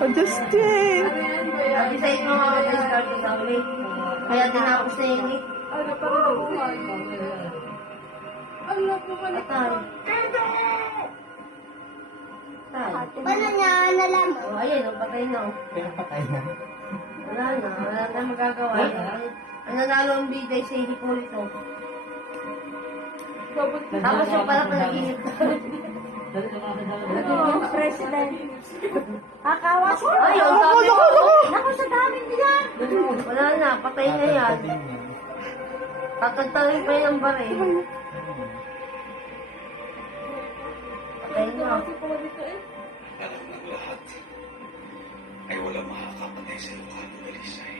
Justin! Sabi sa inyo mga ka-start ko sa week. Kaya tinapos na yung week. Ano pa rin nabuhay? Ano po ka na? Patay. Patay. Paano niya nalaman? O, ayun, ang patay na. Oh. Pinapatay na. Wala na magagawa. Ang nanalo ang bigay sa Hipolito. Tapos yung pala panaginip na. Nagiging president. Akawas ko. Ayun, sabi ko. Naku, sa dami niyan. Wala na, patay na yan. Tatagtalin pa yung baril. Patay na. Alam ng lahat ay walang makakapatay sa luha ni Dalisay.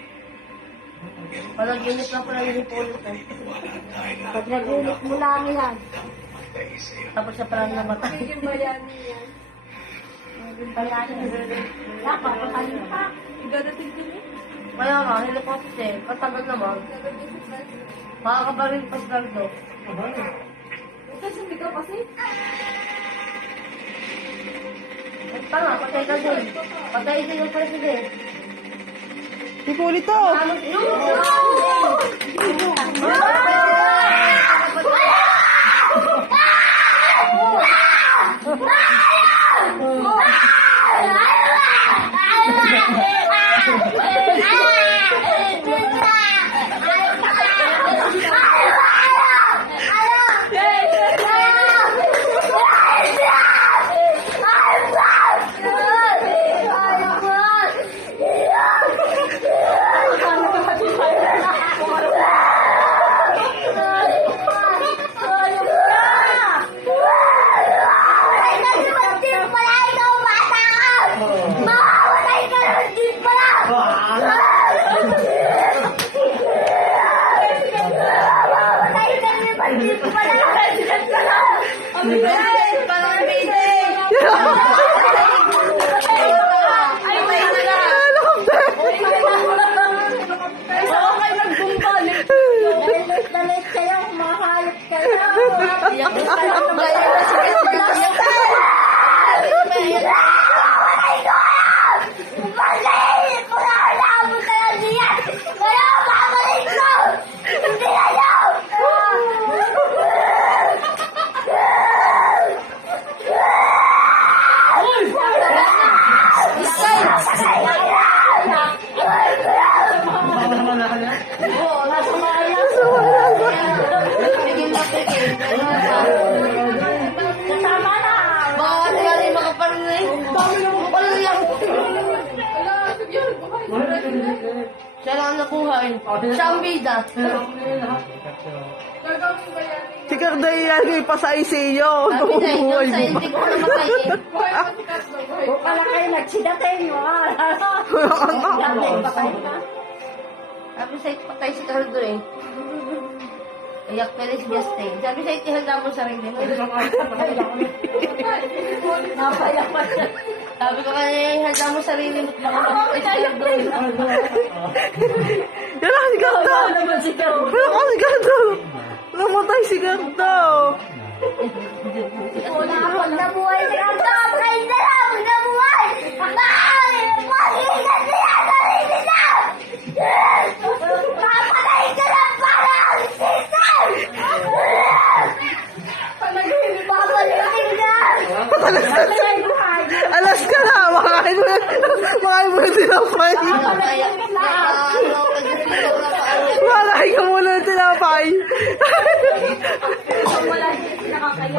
Panaginip na pala yung Hipolito. Pag nagulit mo lang yan. Tapos siya pala namatay. Magiging bayani yan. Dapat, pakalim pa. Dadating din eh. Kaya nga, helicopter. Katagal naman. Makakabaril pa si Gardo. Kasi hindi ka kasi. Tanga, patay ka din. Patay din yung president. Hipolito! Ano? Dalit kayo, mahayop kayo. Kasama na. Baka kasi nga rin makaparoon na eh. Dami na makaparoon yan. Wala, sige yun. Siya lang ang nabuhay. Siya ang bida. Gagawin bayani. Si Carday lagi pa sa ICU. Sabi na inyo, sa hindi ko namatay eh. Buhay pa si Carlo. Buhay Kung pala kayo nagsidating, Dalit pa kayo na. Sabi sa patay si Cardo eh. Iyak pala si Justin. Sabi sa itihanda mo sarili mo. Napaya pa siya. Sabi ko kaya ihanda mo sarili mo. Baka mapatay si Cardo. Yan lang si Gardo! naman si Carlo. Yan lang si Gardo! Namatay si Gardo! Pag nabuhay si Carlo, kayo na lang, pag nabuhay! Magigitan niya sa sarili niya! Papatay ka lang para ang sisal! Papalitin ka! Alas ka na! Makain mo na tinapay! Makain ka muna ng tinapay! Wala nakakaya.